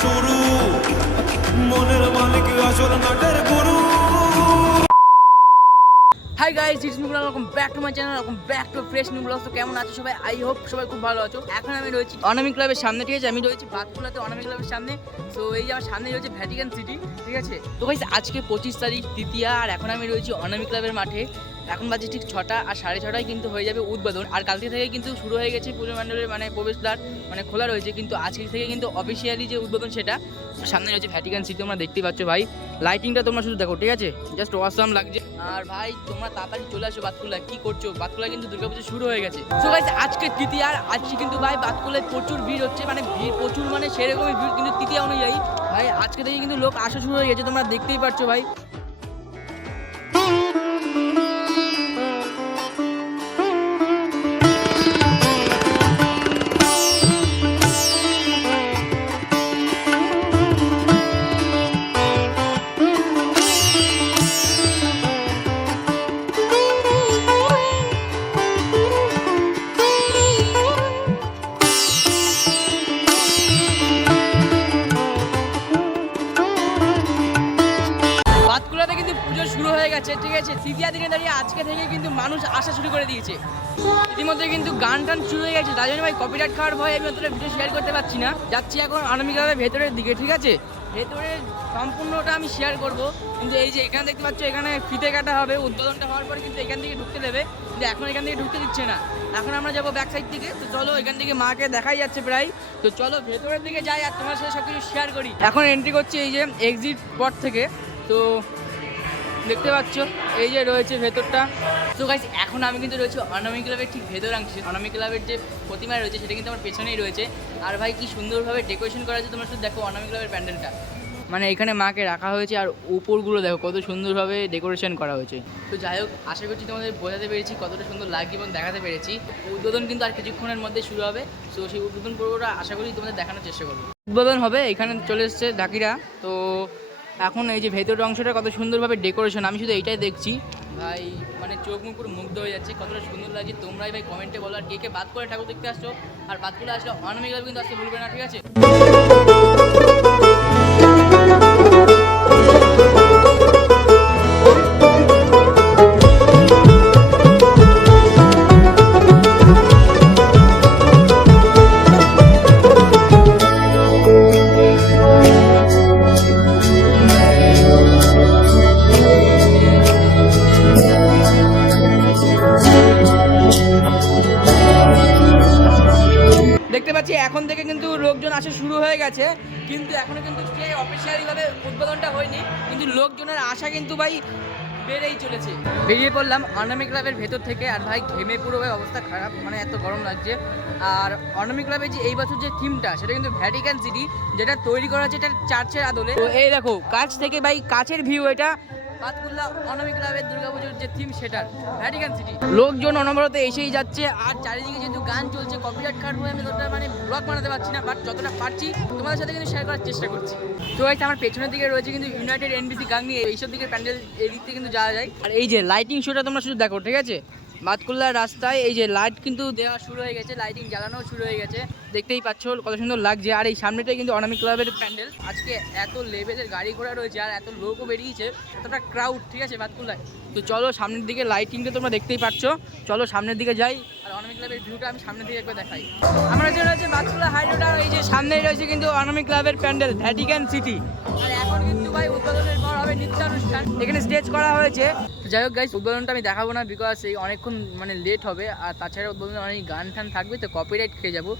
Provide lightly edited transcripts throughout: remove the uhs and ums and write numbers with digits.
শুরু মনের মালিক আসল নাটের গুরু। Hi guys, it's me blog. Welcome back to my channel, welcome back to fresh new blog. তো কেমন আছো সবাই? আই হোপ সবাই খুব ভালো আছো। এখন আমি রয়েছি অনামিক ক্লাবের সামনে, ঠিক আছে? আমি রয়েছি বাতকুলাতে অনামিক ক্লাবের সামনে। তো এই যে আমার সামনে রয়েছে ভ্যাটিকান সিটি, ঠিক আছে? তো গাইস আজকে 25 তারিখ তৃতীয়া, আর এখন আমি রয়েছি অনামিক ক্লাবের মাঠে। এখন বাজে ঠিক 6টা, আর 6:30টায় কিন্তু হয়ে যাবে উদ্বোধন। আর কালকে থেকে কিন্তু শুরু হয়ে গেছে পুজো মণ্ডলের মানে প্রবেশদ্বার মানে খোলা রয়েছে, কিন্তু আজকে থেকে কিন্তু অফিসিয়ালি যে উদ্বোধন সেটা। সামনে রয়েছে ভ্যাটিকান সিটি, তোমরা দেখতেই পাচ্ছ ভাই। লাইটিংটা তোমরা শুধু দেখো, ঠিক আছে? জাস্ট অসাম লাগছে। আর ভাই তোমরা তাড়াতাড়ি চলে আসো বাতকুলা। কি করছো? বাতকুলা কিন্তু দুর্গাপুজো শুরু হয়ে গেছে। সো গাইস আজকে তৃতীয়া, আর আজকে কিন্তু ভাই বাতকুলায় প্রচুর ভিড় হচ্ছে, মানে ভিড় প্রচুর, মানে সেরকমই ভিড় কিন্তু তৃতীয়া অনুযায়ী। ভাই আজকে থেকে কিন্তু লোক আসা শুরু হয়ে গেছে, তোমরা দেখতেই পাচ্ছ ভাই। বাতকুলাতে কিন্তু পুজো শুরু হয়ে গেছে, ঠিক আছে? তৃতীয়া দিনে দাঁড়িয়ে আজকে থেকে কিন্তু মানুষ আসা শুরু করে দিয়েছে। ইতিমধ্যে কিন্তু গান টান শুরু হয়ে গেছে, তাই জন্য ভাই কপিরাইট খাওয়ার ভয় আমি অতটা ভিডিও শেয়ার করতে পারছি না। যাচ্ছি এখন অনামিক ক্লাবের ভেতরের দিকে, ঠিক আছে? ভেতরের সম্পূর্ণটা আমি শেয়ার করব। কিন্তু এই যে এখানে দেখতে পাচ্ছ, এখানে ফিতে কাটা হবে উদ্বোধনটা হওয়ার পরে, কিন্তু এখান থেকে ঢুকতে দেবে, কিন্তু এখন এখান থেকে ঢুকতে দিচ্ছে না। এখন আমরা যাবো ব্যাক সাইড থেকে। তো চলো, এখান থেকে মাকে দেখাই যাচ্ছে প্রায়। তো চলো ভেতরের দিকে যাই আর তোমার সাথে সব কিছু শেয়ার করি। এখন এন্ট্রি করছি এই যে এক্সিট পথ থেকে। তো দেখতে পাচ্ছ এই যে রয়েছে ভেতরটা। তো গাইস এখন আমি কিন্তু রয়েছে অনামিক ক্লাবের ঠিক ভেতর অংশে। অনামিক ক্লাবের যে প্রতিমা রয়েছে সেটা কিন্তু আমার পেছনেই রয়েছে। আর ভাই কি সুন্দরভাবে ডেকোরেশন করা আছে, তোমরা শুধু দেখো অনামিক ক্লাবের প্যান্ডেলটা। মানে এখানে মাকে রাখা হয়েছে, আর উপরগুলো দেখো কত সুন্দরভাবে ডেকোরেশন করা হয়েছে। তো যাই হোক, আশা করছি তোমাদের বোঝাতে পেরেছি কতটা সুন্দর লাগে এবং দেখাতে পেরেছি। উদ্বোধন কিন্তু আর কিছুক্ষণের মধ্যে শুরু হবে। তো সেই উদ্বোধন পর্বটা আশা করি তোমাদের দেখানোর চেষ্টা করবো। উদ্বোধন হবে, এখানে চলে এসছে ঢাকিরা। তো এখন এই যে ভেতরের অংশটা কত সুন্দরভাবে ডেকোরেশন, আমি শুধু এইটাই দেখছি ভাই, মানে চোখ মুখ পুরো মুগ্ধ হয়ে যাচ্ছে, কতটা সুন্দর লাগছে। তোমরাই ভাই কমেন্টে বলো, আর কে কে বাতকুলা ঠাকুর দেখতে আসছো। আর বাতকুলা আসলে অনামিক ক্লাব কিন্তু আসতে ভুলবে না, ঠিক আছে? দেখতে পাচ্ছি এখন থেকে কিন্তু লোকজন আসা শুরু হয়ে গেছে, কিন্তু এখনো কিন্তু সেই অফিসিয়ালিভাবে উদ্বোধনটা হয়নি, কিন্তু লোকজনের আশা কিন্তু ভাই বেড়েই চলেছে। বেরিয়ে পড়লাম অনামিক ক্লাবের ভেতর থেকে, আর ভাই ঘেমে পুরো ভাই অবস্থা খারাপ, মানে এত গরম লাগছে। আর অনামিক ক্লাবের যে এই বছর যে থিমটা, সেটা কিন্তু ভ্যাটিকান সিটি, যেটা তৈরি করা হচ্ছে এটা চার্চের আদলে। তো এই দেখো কাছ থেকে ভাই, কাছের ভিউ এটা বাতকুলা অনামিক ক্লাবের দুর্গাপুজোর যে থিম সেটার ভ্যাটিকান সিটি। লোকজন অনবরত এসেই যাচ্ছে, আর চারিদিকে যেহেতু গান চলছে, কপিরাইট কার্ড হয়ে আমি যতটা মানে ব্লগ বানাতে পারছি না, বাট যতটা পারছি তোমাদের সাথে কিন্তু শেয়ার করার চেষ্টা করছি। তো এই আমার পেছনের দিকে রয়েছে কিন্তু ইউনাইটেড এনবিসি গাংনি, এইসব দিকে প্যান্ডেল, এই দিক থেকে কিন্তু যাওয়া যায়। আর এই যে লাইটিং শোটা তোমরা শুধু দেখো, ঠিক আছে? বাতকুল্লার রাস্তায় এই যে লাইট কিন্তু দেওয়া শুরু হয়ে গেছে, লাইটিং জ্বালানো শুরু হয়ে গেছে, দেখতেই পাচ্ছ কত সুন্দর লাগছে। আর এই সামনেটাই কিন্তু অনামিক ক্লাবের প্যান্ডেল। আজকে এত লেভেলের গাড়ি ঘোড়া রয়েছে, আর এত লোকও বেরিয়েছে, এতটা ক্রাউড, ঠিক আছে বাতকুল্লায়। তো চলো সামনের দিকে, লাইটিংটা তোমরা দেখতেই পাচ্ছ। চলো সামনের দিকে যাই, আর অনামিক ক্লাবের ভিউটা আমি সামনের দিকে একবার দেখাই। আমরা যে রয়েছে বাতকুল্লা হাই রোড, আর এই যে সামনেই রয়েছে কিন্তু অনামিক ক্লাবের প্যান্ডেল ভ্যাটিকান সিটি। আর এখন কিন্তু ভাই উদ্বোধনের পর হবে নৃত্যানুষ্ঠান, এখানে স্টেজ করা হয়েছে। যাই হোক গাইস, উদ্বোধনটা আমি দেখাবো না, বিকজ এই অনেকক্ষণ মানে লেট হবে, আর তাছাড়া উদ্বোধনে অনেক গান টান থাকবে, তো কপিরাইট খেয়ে যাবো,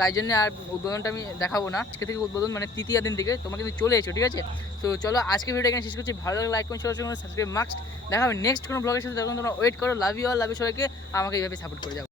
তাই জন্য আর উদ্বোধনটা আমি দেখাবো না। আজকে থেকে উদ্বোধন মানে তৃতীয় দিন থেকে তোমরা কিন্তু চলে এসো, ঠিক আছে? তো চলো আজকে ভিডিওটা এখানে শেষ করছি। ভালো লাগলে লাইক করুন, সাবস্ক্রাইব মাস্ট। দেখা হবে নেক্সট কোনো ব্লগের সাথে, তখন তোমরা ওয়েট করো। Love you all, love you সবাইকে। আমাকে এইভাবে সাপোর্ট করে যাও।